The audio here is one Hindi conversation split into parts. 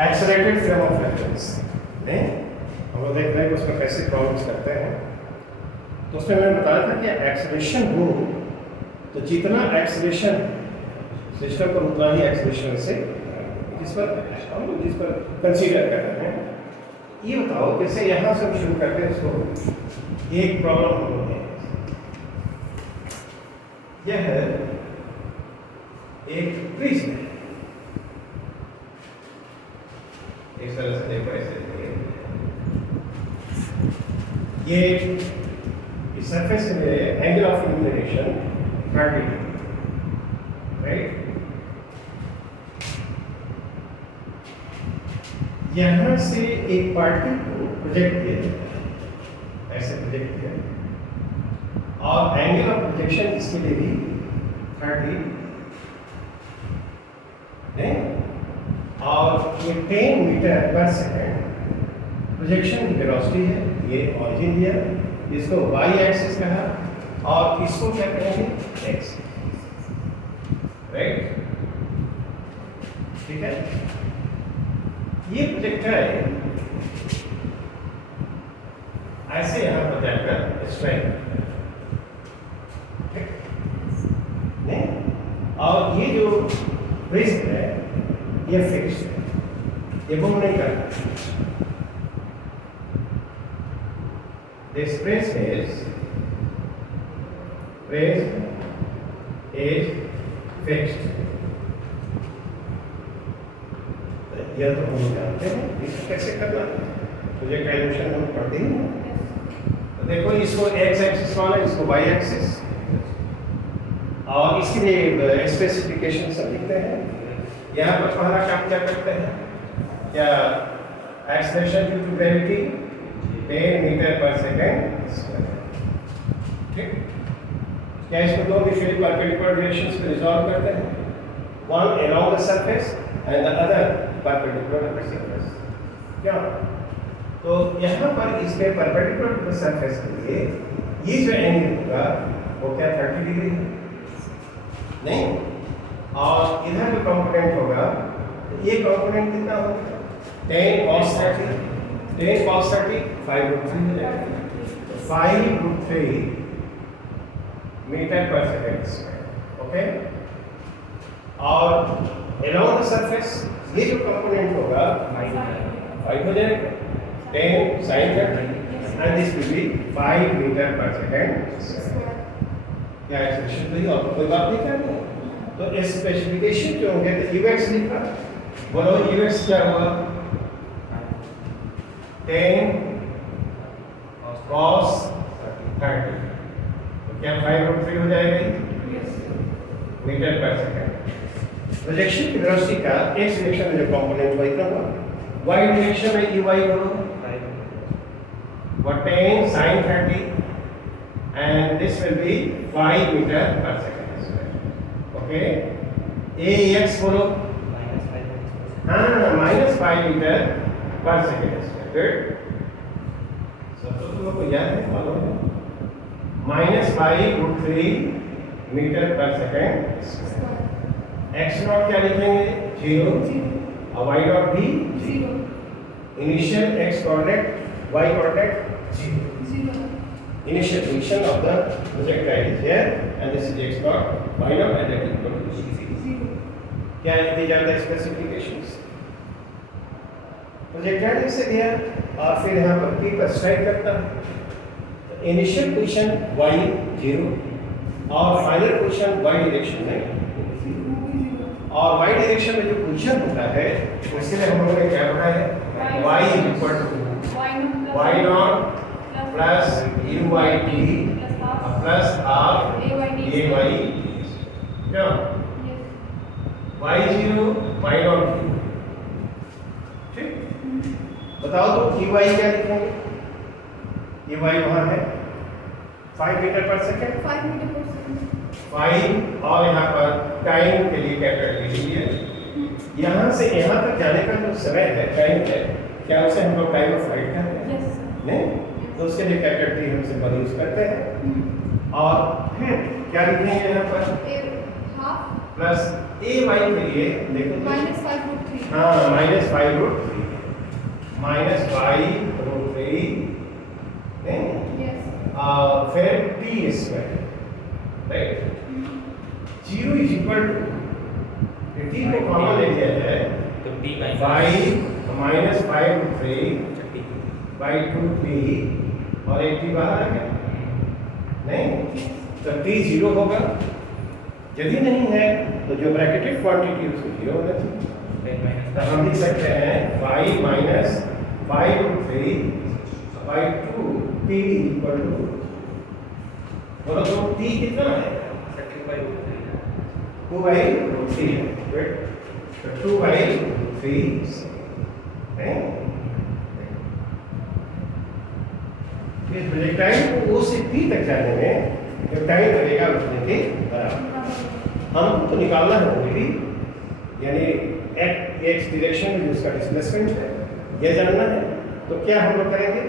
एक्सेलरेटेड फ्रेम ऑफ रेफरेंस में हम लोग देख रहे हैं कि उसमें कैसे प्रॉब्लम्स करते हैं। तो उसमें मैंने बताया था कि एक्सेलरेशन हो तो जितना एक्सेलरेशन सिस्टम पर उतना ही एक्सेलरेशन से जिस पर कंसीडर कर रहे हैं। ये बताओ कैसे यहाँ से हम शुरू करते हैं इसको। एक प्रॉब्लम हम लोग हैं, यह है एक प्रिज्म है, इस तरह से देखो, ऐसे ये सरफेस में angle of inclination 30 degree, right. यहां से एक पार्टिकल को प्रोजेक्ट किया जाता है, ऐसे प्रोजेक्ट किया, और एंगल ऑफ प्रोजेक्शन इसके लिए भी 30 है, और ये 10 मीटर पर सेकेंड प्रोजेक्शन की वेलोसिटी है। ये ऑरिजिन दिया, इसको y एक्सिस कहा और इसको क्या कहेंगे x, राइट। ठीक है, ये प्रोजेक्टर ऐसे यहां पर जाकर स्ट्राइक नहीं, और ये जो प्रिज्म है ये फिक्स है, ये मूव नहीं करता। This prism is fixed. यह तो हम जानते हैं, इसको कैसे करना है, प्रोजेक्ट एनिमेशन हम पढ़ते ही हैं। तो देखो, इसको x एक्सिस वाला, इसको y एक्सिस, और इसके लिए स्पेसिफिकेशन सब लिखते हैं। यहाँ पर पहला काम क्या करते हैं, क्या acceleration due to gravity 10 metre per second, ठीक। क्या इसको दो म्यूचुअली परपेंडिकुलर डायरेक्शंस में रिजॉल्व करते हैं, one along the surface and the other perpendicular to the surface. क्या, तो यहाँ पर इसके परपेंडिकुलर टू द सरफेस के लिए ये जो एंगल होगा वो क्या 30 डिग्री है नहीं, और इधर जो कंपोनेंट होगा तो ये कंपोनेंट कितना होगा 10 cos 30, 10 cos 30 5√3 हो जाएगा, तो 5√3 metre per second square, okay. और अलोंग द सरफेस ये जो कंपोनेंट होगा 5 हो जाएगा, 10 sin 30 and this will be 5 metre per second square. क्या एक्सप्रेशन तो ये, और कोई बात नहीं करनी। तो स्पेसिफिकेशन जो होंगे तो ux लिखा, बोलो ux क्या हुआ 10 cos 30, तो क्या 5√3 हो जाएगा मीटर पर सेकेंड। प्रोजेक्शन की वेलोसिटी का x डायरेक्शन में जो कंपोनेंट y का हुआ, y डायरेक्शन में ey बोलो 10 sin 30 and this will be 5 meter per second square, okay। ax बोलो -5 metre per second square, good. सब तो तुम लोग को याद है, मालूम है, -5√3 metre per second square. x not क्या लिखेंगे 0 और y नॉट भी 0, initial x coordinate y coordinate 0, initial position of the projectile is here and this is x naught y naught and that is equal to 0. क्या दी जाता है स्पेसिफिकेशंस, प्रोजेक्टाइल से दिया और फिर यहाँ पर p पर स्ट्राइक करता है, तो इनिशियल पोजीशन y 0 और फाइनल पोजीशन y डायरेक्शन में, और y डायरेक्शन में जो पोजीशन होता है उसके लिए हम लोगों ने क्या बताया है y equal to y not plus UYT plus half AY, क्या y0 y0, ठीक। बताओ तो EY क्या लिखेंगे, EY वहाँ है 5 मीटर पर सेकेंड, 5 और यहाँ पर टाइम के लिए क्या कर लीजिए, यहाँ से यहाँ तक जाने का जो समय है टाइम है, क्या उसे हम लोग टाइम ऑफ फ्लाइट कहते हैं नहीं, तो उसके लिए क्या करते हैं हम सिंबल यूज करते हैं। और फिर क्या लिखेंगे यहाँ पर प्लस ए वाई के लिए देखो -5√3। हाँ -5√3 -5√3 यस। फिर T square right 0 is equal to T को कॉमन ले लिया जाए तो टी बाई 5-5√3 बाई 2t और एक टी बाहर आ गया नहीं तो टी 0 होगा यदि नहीं है तो जो ब्रैकेटेड क्वांटिटी उसको 0 होना चाहिए तो हम लिख सकते हैं 5-5√3 बाई 2t इक्वल टू बोलो तो t कितना है 2/√3 है तो 2/√3 है इस प्रोजेक्टाइल को O से P तक जाने में जो टाइम लगेगा उतने के बराबर हमको तो निकालना है ओनली यानी एक्स डायरेक्शन में जो उसका डिस्प्लेसमेंट है ये जानना है तो क्या हम लोग करेंगे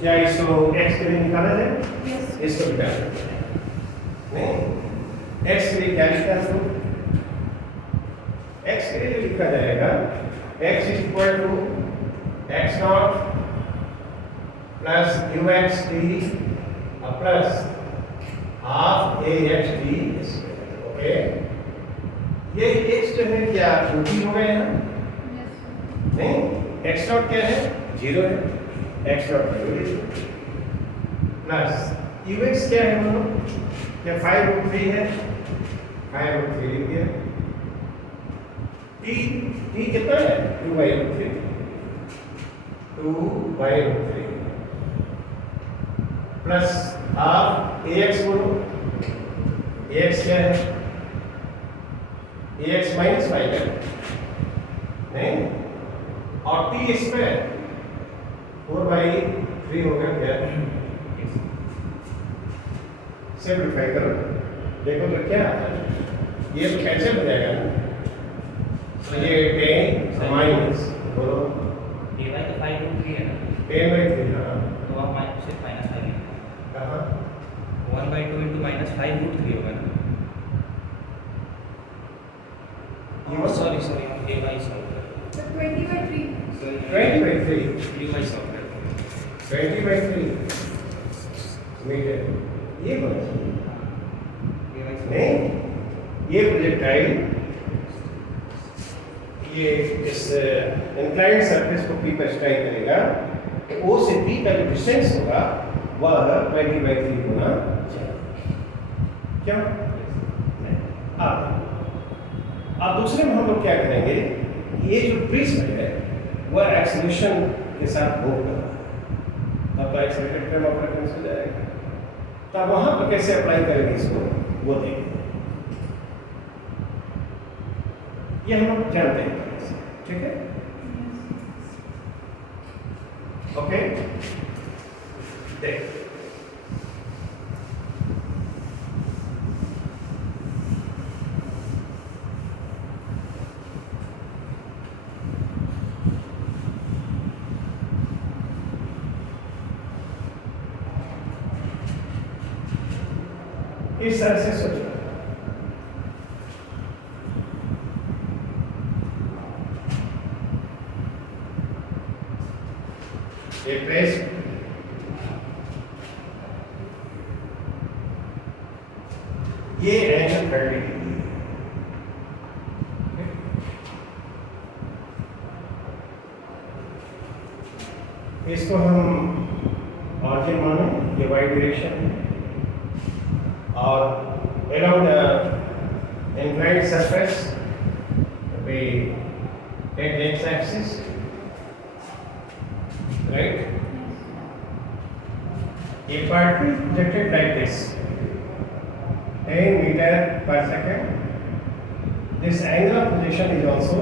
क्या इसको एक्स के लिए निकाला जाए यस। इसको निकालना है नहीं एक्स के लिए क्या लिखा है तो एक्स के लिए जो लिखा जाएगा x is equal to x not plus u x t plus half a x t okay ये एक्स जो है क्या छोटी हो गए हैं नहीं एक्स नॉट क्या है 0 है x not 0 plus u x क्या है बोलो क्या 5√3 है 5√3 लिख दिया टी टी कितना है 2/√3 2/√3 प्लस हाफ ax बोलो ax क्या है ax माइनस 5 है नहीं और t स्क्वायर 4/3 हो गया क्या सिंपलीफाई करो देखो तो क्या आता है ये तो कैंसिल हो जाएगा ना तो ये 10 माइनस बोलो ये बाई तो 5√3 है ना 10/3 हाँ तो आप सिर्फ माइनस 5 लिखना कहाँ 1/2 इंटू -5√3 होगा ना ये सॉरी ए बाई सॉल्व कर तो 20/3। 20/3 यू बाई सॉल्व कर 20/3 मीटर ये बना चाहिए ए बाई नहीं ये प्रोजेक्टाइल ये इस इंक्लाइंड सरफेस को P पर स्ट्राइक करेगा तो O से P का जो डिस्टेंस होगा वह 20/3 होना चाहिए क्यों नहीं अब दूसरे में हम लोग क्या करेंगे ये जो प्रिज्म है वह एक्सीलरेशन के साथ मूव कर रहा है तब तो एक्सीलरेटेड फ्रेम ऑफ रेफरेंस हो जाएगा तब वहां पर कैसे अप्लाई करेंगे इसको वो देखेंगे ये हम लोग जानते हैं ठीक है ओके देख इस तरह से सोचो ये प्रेस ये एंगल 30 डिग्री है इसको हम ऑरिजिन माने ये वाई डायरेक्शन और along the inclined surface we take the x-axis right a part is projected like this 10 meter per second this angle of projection is also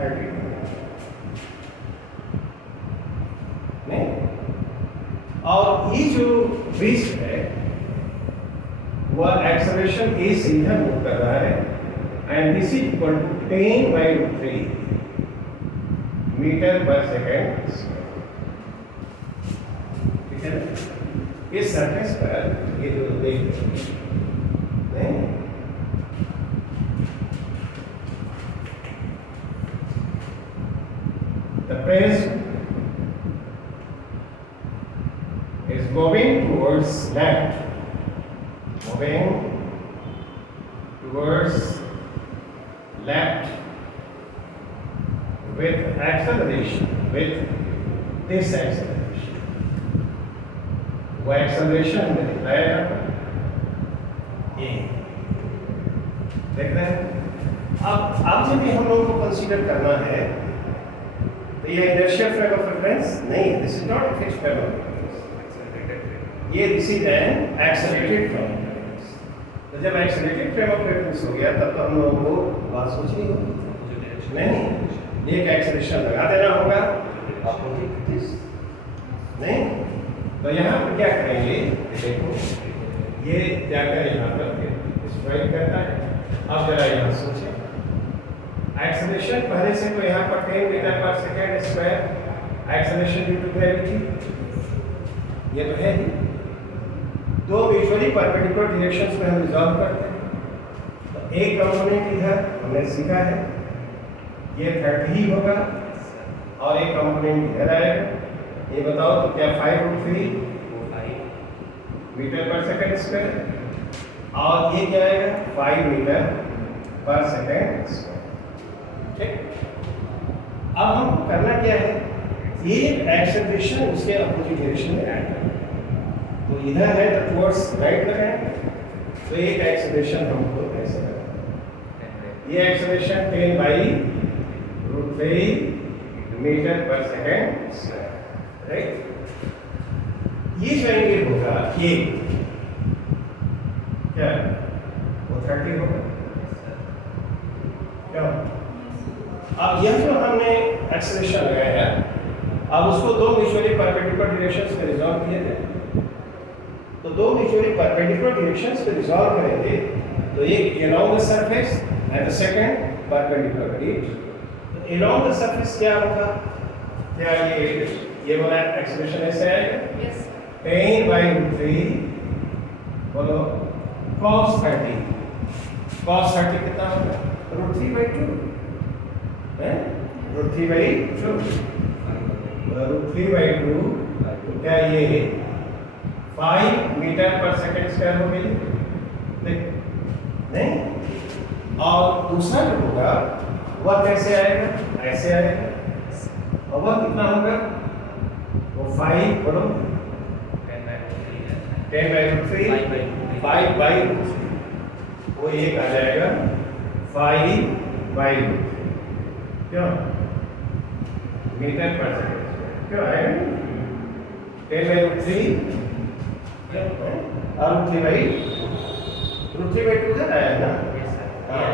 30 नहीं और ये जो ब्रिज है वह एक्सेलरेशन ए से इधर मूव कर रहा है and this is equal to 10/√3 metre per second ठीक है इस सरफेस पर ये जो देख नहीं the press is moving towards left, moving towards left with acceleration, with this acceleration. वो acceleration हमने दिखाया यहाँ पर, ये देख रहे हैं। अब जब हम लोगों को कंसीडर करना है तो ये inertial frame of reference नहीं है, this is not a fixed frame of reference, ये this is an accelerated frame of reference। तो जब accelerated frame of reference हो गया तब तो हम लोगों को बात सोचनी होगी, नहीं एक एक्सेलरेशन लगा देना होगा आपको, नहीं तो यहाँ पर क्या करेंगे, देखो ये क्या करें यहाँ पर स्ट्राइक करता है। अब जरा यहाँ सोचें, एक्सेलरेशन पहले से तो यहाँ पर 10 metre per second square acceleration due to gravity, ये तो है ही। दो म्यूचुअली परपेंडिकुलर डायरेक्शंस में हम रिजॉल्व करते हैं। तो एक कंपोनेंट इधर हमने सीखा है, ये 30 होगा और एक कंपोनेंट इधर आएगा। ये बताओ तो क्या 5√3 मीटर पर सेकेंड स्क्वायर और ये क्या आएगा 5 मीटर पर सेकेंड स्क्वायर, ठीक। अब हमको करना क्या है, ये एक्सेलरेशन उसके अपोजिट डायरेक्शन में ऐड करना। तो इधर है तो टुवर्ड्स राइट लगाएंगे, तो एक एक्सेलरेशन हमको ऐसे करना, ये acceleration 10/√3 metre per second square, right. ये जो एंगल होगा ये क्या वो 30 होगा क्या। अब यह जो हमने एक्सेलरेशन लगाया अब उसको दो म्यूचुअली परपेंडिकुलर डायरेक्शंस में रिजॉल्व किए थे। तो दो म्यूचुअली परपेंडिकुलर डायरेक्शंस में रिजॉल्व करेंगे तो एक along the surface and the second perpendicular each। तो along the surface क्या होगा, क्या ये वाला एक्सेलरेशन ऐसे आएगा, Yes. 10/√3 बोलो cos 30, cos 30 कितना होगा √3/2 है, √3/2 √3/2 क्या ये 5 मीटर पर सेकेंड स्क्वायर हो गई, देख नहीं। और दूसरा जो होगा वह कैसे आएगा, ऐसे आएगा, और वह कितना होगा वो 5 बोलो 10/√3 5/√3 वो एक आ जाएगा 5/√3 क्यों मीटर पर सेकेंड क्यों आएगा 10/√3 और √3/2 का आया ना, हाँ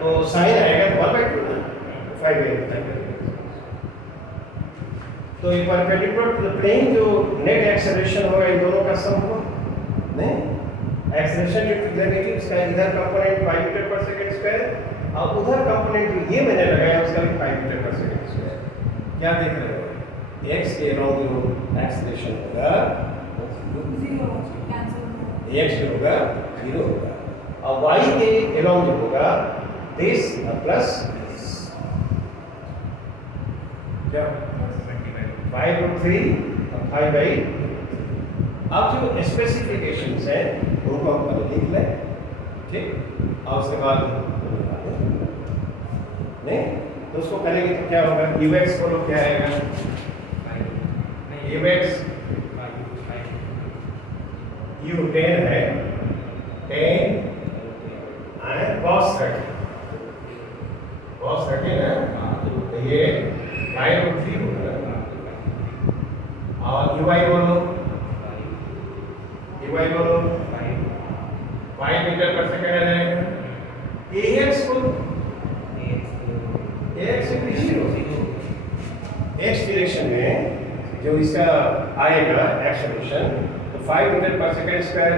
तो साइन आएगा 1/2 ना 5/√3। तो ये परपेंडिकुलर टू द प्लेन जो नेट एक्सेलरेशन होगा इन दोनों का सम होगा, नहीं एक्सेलरेशन ड्यू टू ग्रेविटी उसका इधर कंपोनेंट 5 मीटर पर सेकंड स्क्वायर और उधर कंपोनेंट ये मैंने लगाया उसका भी 5 मीटर पर सेकंड स्क्वायर। क्या देख रहे हो, x के अलोंग जो एक्सेलरेशन होगा 0 कैंसिल x जो होगा 0 होगा और y के अलोंग जो होगा दिस प्लस क्या 5/√3 और 5/2। अब जो स्पेसिफिकेशंस हैं उनको हम पहले लिख लें, ठीक, और उसके बाद नहीं तो उसको करेंगे तो क्या होगा ux को लोग क्या आएगा ux u 10 है 10 cos 30 है तो ये 5/√3 होगा और uy बोलो 5 मीटर पर सेकेंड आ जाएगा। ax को ax x डायरेक्शन में जो इसका आएगा एक्सेलरेशन तो 5 metre per second square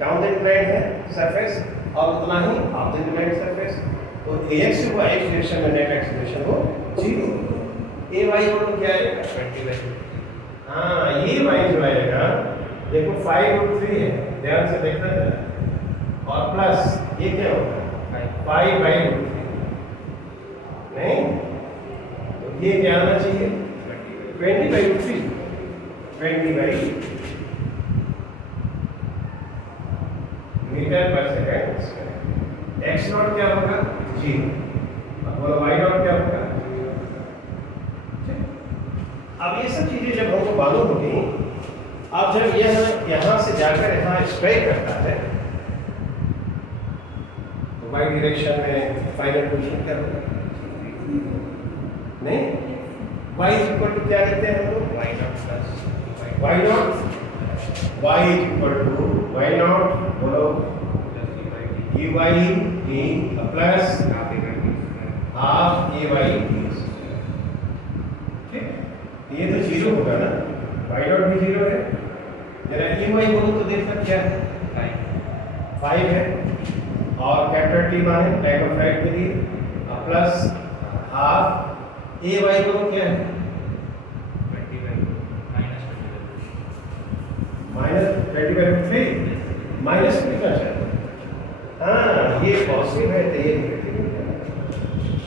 down the inclined है सरफेस और उतना ही अप द इंक्लाइंड सरफेस। तो ax जो x डायरेक्शन में नेट एक्सेलरेशन हो 0, ay को क्या आएगा 20/2। हाँ ये y जो आएगा देखो 5/√3 है, ध्यान से देखना है, और प्लस ये क्या होगा 5/√3 नहीं तो ये क्या आना चाहिए 20/3 20/मीटर/सेकंड। एक्स नॉट क्या होगा 0, अब बोलो वाई नॉट क्या होगा। अब ये सब चीजें जब हमको मालूम होगी, अब जब यह यहाँ से जाकर यहाँ स्ट्राइक करता है तो वाई डायरेक्शन में फाइनल पोजीशन क्या होगा? नहीं, y इज इक्वल टू क्या लिखते हैं हम लोग? y not plus y not, y is equal to y not बोलो dy d plus half ay d। ठीक, ये तो जीरो होगा ना, y नॉट भी जीरो है। जरा ey बोलो तो देखना क्या है, 5 है, और कैपिटल T माने टाइम ऑफ फ्लाइट के लिए, प्लस हाफ ए वाई को क्या है -20/3 माइनस कितना चाहिए? हाँ, ये पॉजिटिव है तो ये नेगेटिव है।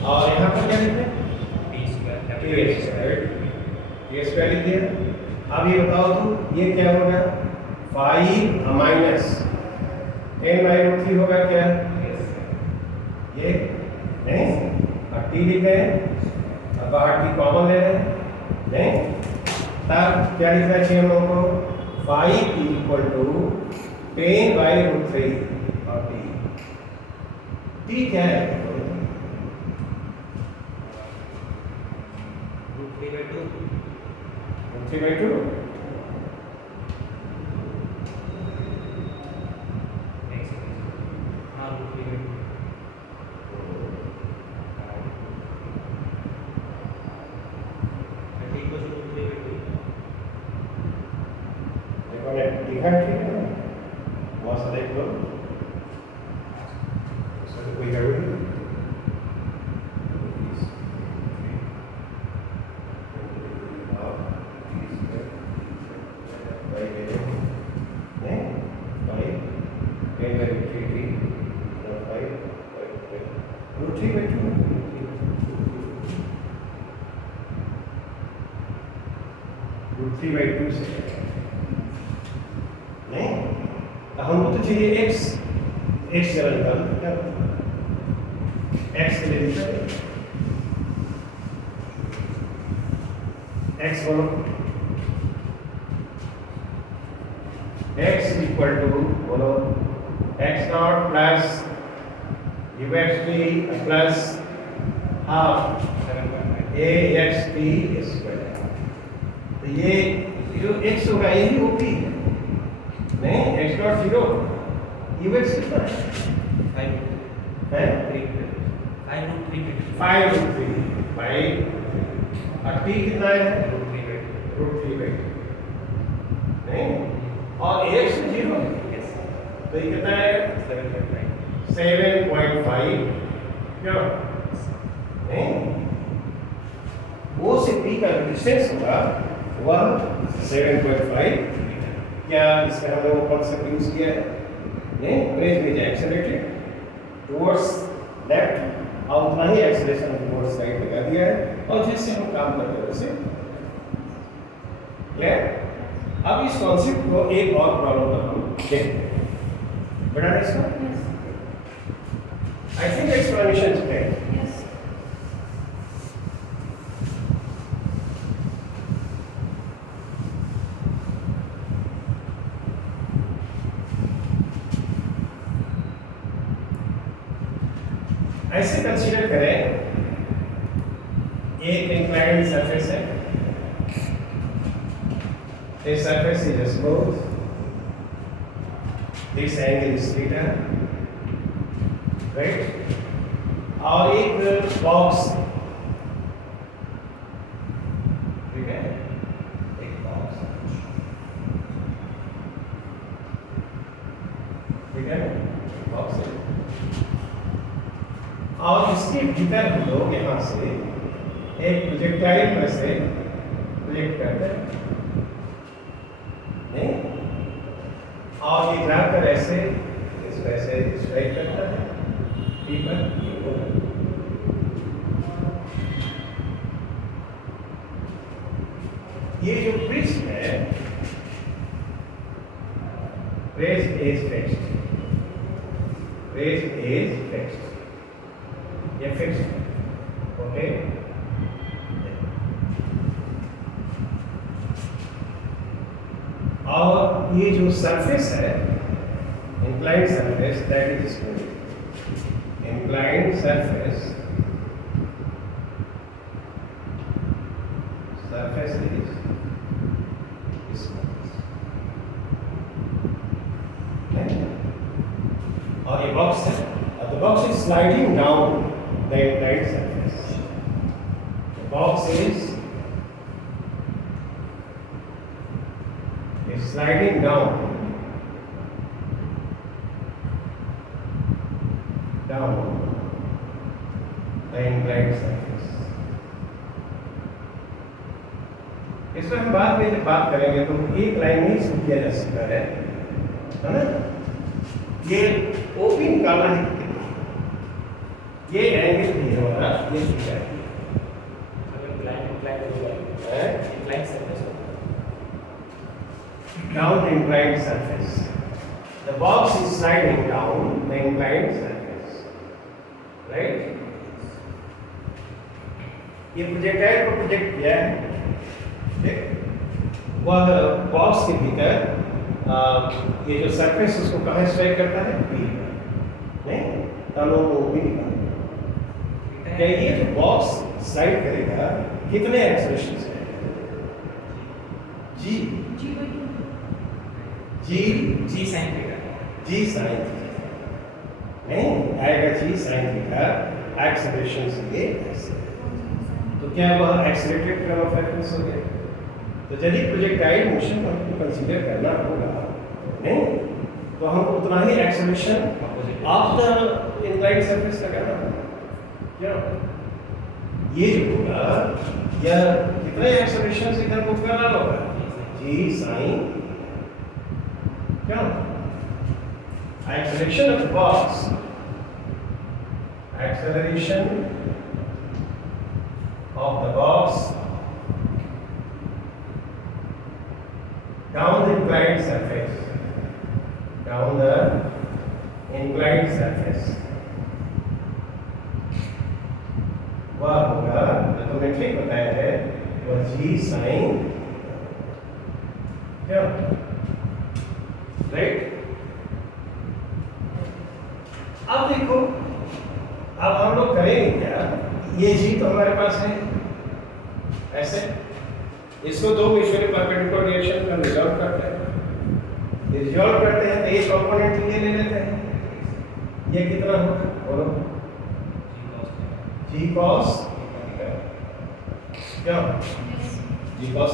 और यहाँ पर क्या लिखते हैं ये स्क्वायर लिख दिया। अब ये बताओ तो ये क्या होगा 5 माइनस 10/3 होगा क्या ये? नहीं, और टी लिखते हैं, अब बाहर टी कॉमन ले रहे हैं, नहीं, तब क्या लिखना चाहिए हम लोगों को 5 इक्वल टू 10/3 और टी क्या है? √3/2 लिखा है, ठीक है ना, वहाँ से देख लो, इसमें तो कोई गड़बड़ी नहीं। √3/2 से नहीं, हमको तो चाहिए x, x जरा निकालो तो क्या होता है? x के लिए लिखा है x बोलो, x इज इक्वल टू बोलो x not plus uxt plus half axt square. तो ये जो x होगा यही OP है, नहीं x नॉट 0, ux कितना है 5√3 और t कितना है √3/2 नहीं, और x 0 है, तो ये कितना है 7.5 क्यों नहीं, वो से p का डिस्टेंस होगा वह 7.5। क्या इसमें हम लोगों कॉन्सेप्ट यूज किया है? नहीं, ब्रेक में एक्सेलरेटेड टुवर्ड्स लेफ्ट और उतना ही एक्सेलरेशन टुवर्ड्स राइट लगा दिया है, और जैसे हम काम करते हैं वैसे क्लियर। अब इस कॉन्सेप्ट को एक और प्रॉब्लम पर हम देखते हैं, बड़ा है इसका। I think explanation is clear. ऐसे कंसीडर करें एक इंक्लाइंड सरफेस है, this surface is smooth, this angle is theta, right? और एक बॉक्स, ठीक है, एक बॉक्स, ठीक है, बॉक्स है, और इसके भीतर हम लोग यहाँ से एक प्रोजेक्टाइल में से प्रोजेक्ट करते हैं, नहीं, और ये जाकर ऐसे इसको ऐसे स्ट्राइक करता है टी पर, ये जो पृष्ठ है, phrase is fixed, phrase is fixed, ये fixed है, ओके। और ये जो सरफेस है, inclined surface, that is smooth. Inclined surface is smooth. Okay? और ये बॉक्स है, the box is sliding down the inclined surface. The box is sliding down the inclined surface. इसमें हम बाद में जब बात करेंगे तो एक लाइन में शुरू किया जा सकता है ना। ये ओपी निकालना है कितना, ये एंगल भी है हमारा, ये थीटा है। Down the inclined surface. The box is sliding down the inclined surface, right? ये प्रोजेक्टाइल को प्रोजेक्ट किया है, ठीक? वह बॉक्स के भीतर ये जो सरफेस उसको कहाँ स्ट्राइक करता है, बी नहीं, तलों को भी निकालना। क्या ये जो बॉक्स स्लाइड करेगा कितने एक्सप्रेशंस हैं? जी जी साइन थीटा, जी साइन थीटा नहीं आएगा, जी साइन थीटा एक्सेलरेशन से ये ऐसे, तो क्या वह एक्सेलरेटेड फ्रेम ऑफ रेफरेंस हो गया? तो यदि प्रोजेक्टाइल मोशन हमको कंसीडर करना होगा नहीं, तो हमको उतना ही acceleration of the inclined surface लगाना होगा। क्या ये जो होगा, यह कितने एक्सेलरेशन से इधर मूव करना होगा? जी साइन क्या acceleration of the box, acceleration of the box down the inclined surface, down the inclined surface, वह होगा जो तुमने ठीक बताया है, वह जी साइन क्या, राइट? अब देखो, अब हम लोग करेंगे क्या, ये जी तो हमारे पास है ऐसे, इसको दो म्यूचुअली परपेंडिकुलर डायरेक्शन में रिजॉल्व करते हैं। ये रिजॉल्व करते हैं तो एक कंपोनेंट ये ले लेते हैं, ये कितना होगा बोलो? जी कॉस क्या, जी कॉस,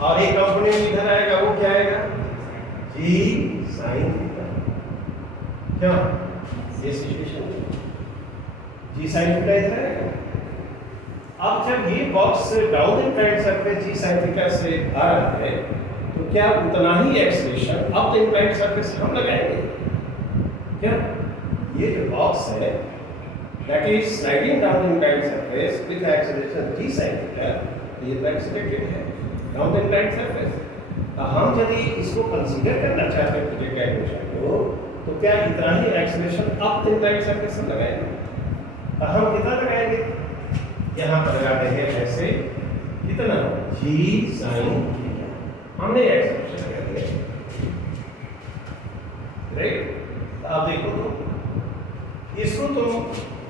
और एक कंपोनेंट इधर आएगा, वो क्या आएगा? जी साइन थीटा क्या, ये सिचुएशन जी साइन थीटा इधर आएगा। अब जब ये बॉक्स डाउन इंक्लाइंड सरफेस जी साइन थीटा से आ रहा है, तो क्या उतना ही एक्सेलरेशन अप इंक्लाइंड सरफेस हम लगाएंगे क्या? ये जो बॉक्स है that is sliding down the inclined surface with acceleration g sin theta, ये तो एक्सेलरेटेड है down the inclined surface। हम यदि इसको कंसीडर करना चाहते हैं प्रोजेक्टाइल मोशन को, तो क्या इतना ही acceleration up the inclined surface में लगाएंगे? हम कितना लगाएंगे? यहाँ पर लगाते हैं ऐसे, कितना जी साइन थीटा, हमने एक्सेलरेशन लगा दिया, राइट? आप देखो तो इसको तुम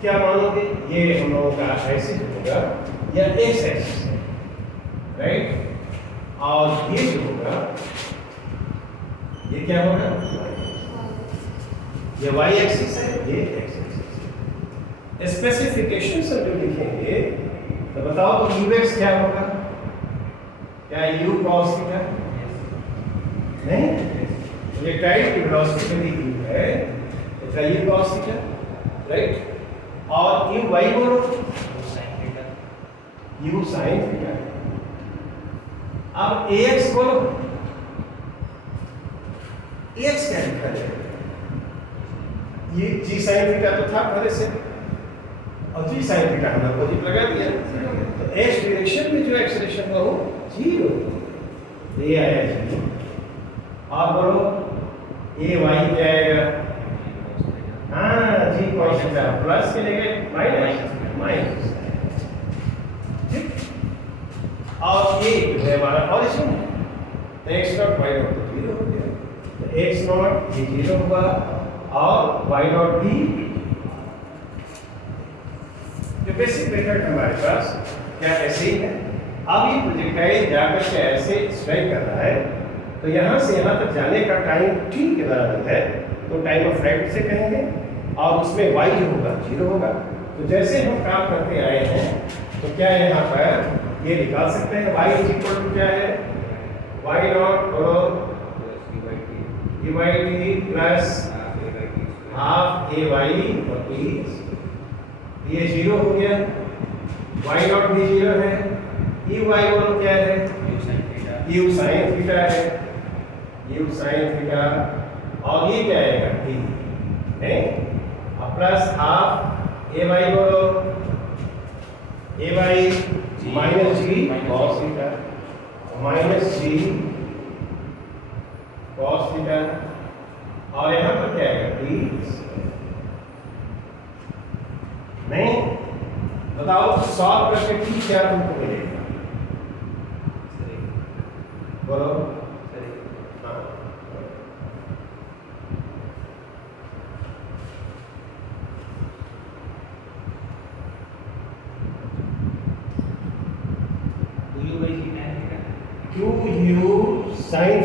क्या मानोगे? ये हम लोगों का ऐसे होगा या एक्स एक्सिस है, राइट? और ये जो होगा, ये क्या होगा? ये y एक्सिस है, ये x एक्सिस है। स्पेसिफिकेशंस जो लिखेंगे तो बताओ तो ux क्या होगा? क्या u cos थीटा? नहीं, ये टाइप की वेलोसिटी में u है, तो क्या u cos थीटा, राइट? और u y बोलो, u sin थीटा। अब ax बोलो, ax क्या लिखा जाएगा? ये जी साइन थीटा तो था पहले से, और जी साइन थीटा हमने अपोजिट लगा दिया, तो एक्स डायरेक्शन में जो एक्सेलरेशन हुआ वो जीरो, ये आया जीरो। आप बोलो ए वाई क्या आएगा? हाँ जी कॉस थीटा, प्लस के लेके माइनस, ठीक। और ये है हमारा ऑरिजिन, तो एक्स नॉट वाई नॉट तो जीरो हो गया, तो एक्स नॉट ये जीरो हुआ और वाई नॉट भी। जो बेसिक मेथड हमारे पास क्या ऐसे ही है। अब ये प्रोजेक्टाइल जाकर के ऐसे स्ट्राइक कर रहा है, तो यहाँ से यहाँ तक जाने का टाइम t के बराबर है, तो टाइम ऑफ फ्लाइट से कहेंगे, और उसमें y जो होगा जीरो होगा। तो जैसे हम काम करते आए हैं, तो क्या है यहाँ पर ये निकाल सकते हैं y इज इक्वल टू क्या है? y नॉट बोलो e by t plus half a y और t, ये जीरो हो गया, y नॉट भी जीरो है, e y बोलो क्या है? u sin थीटा है, u sin थीटा, और ये क्या आएगा? t है, और प्लस हाफ a y बोलो, a y minus g cos theta, minus g cos theta, और यहाँ पर क्या आएगा? t। नहीं बताओ सॉल्व करके t क्या तुमको मिलेगा? बोलो। हाँ U by G tan theta. Q U sign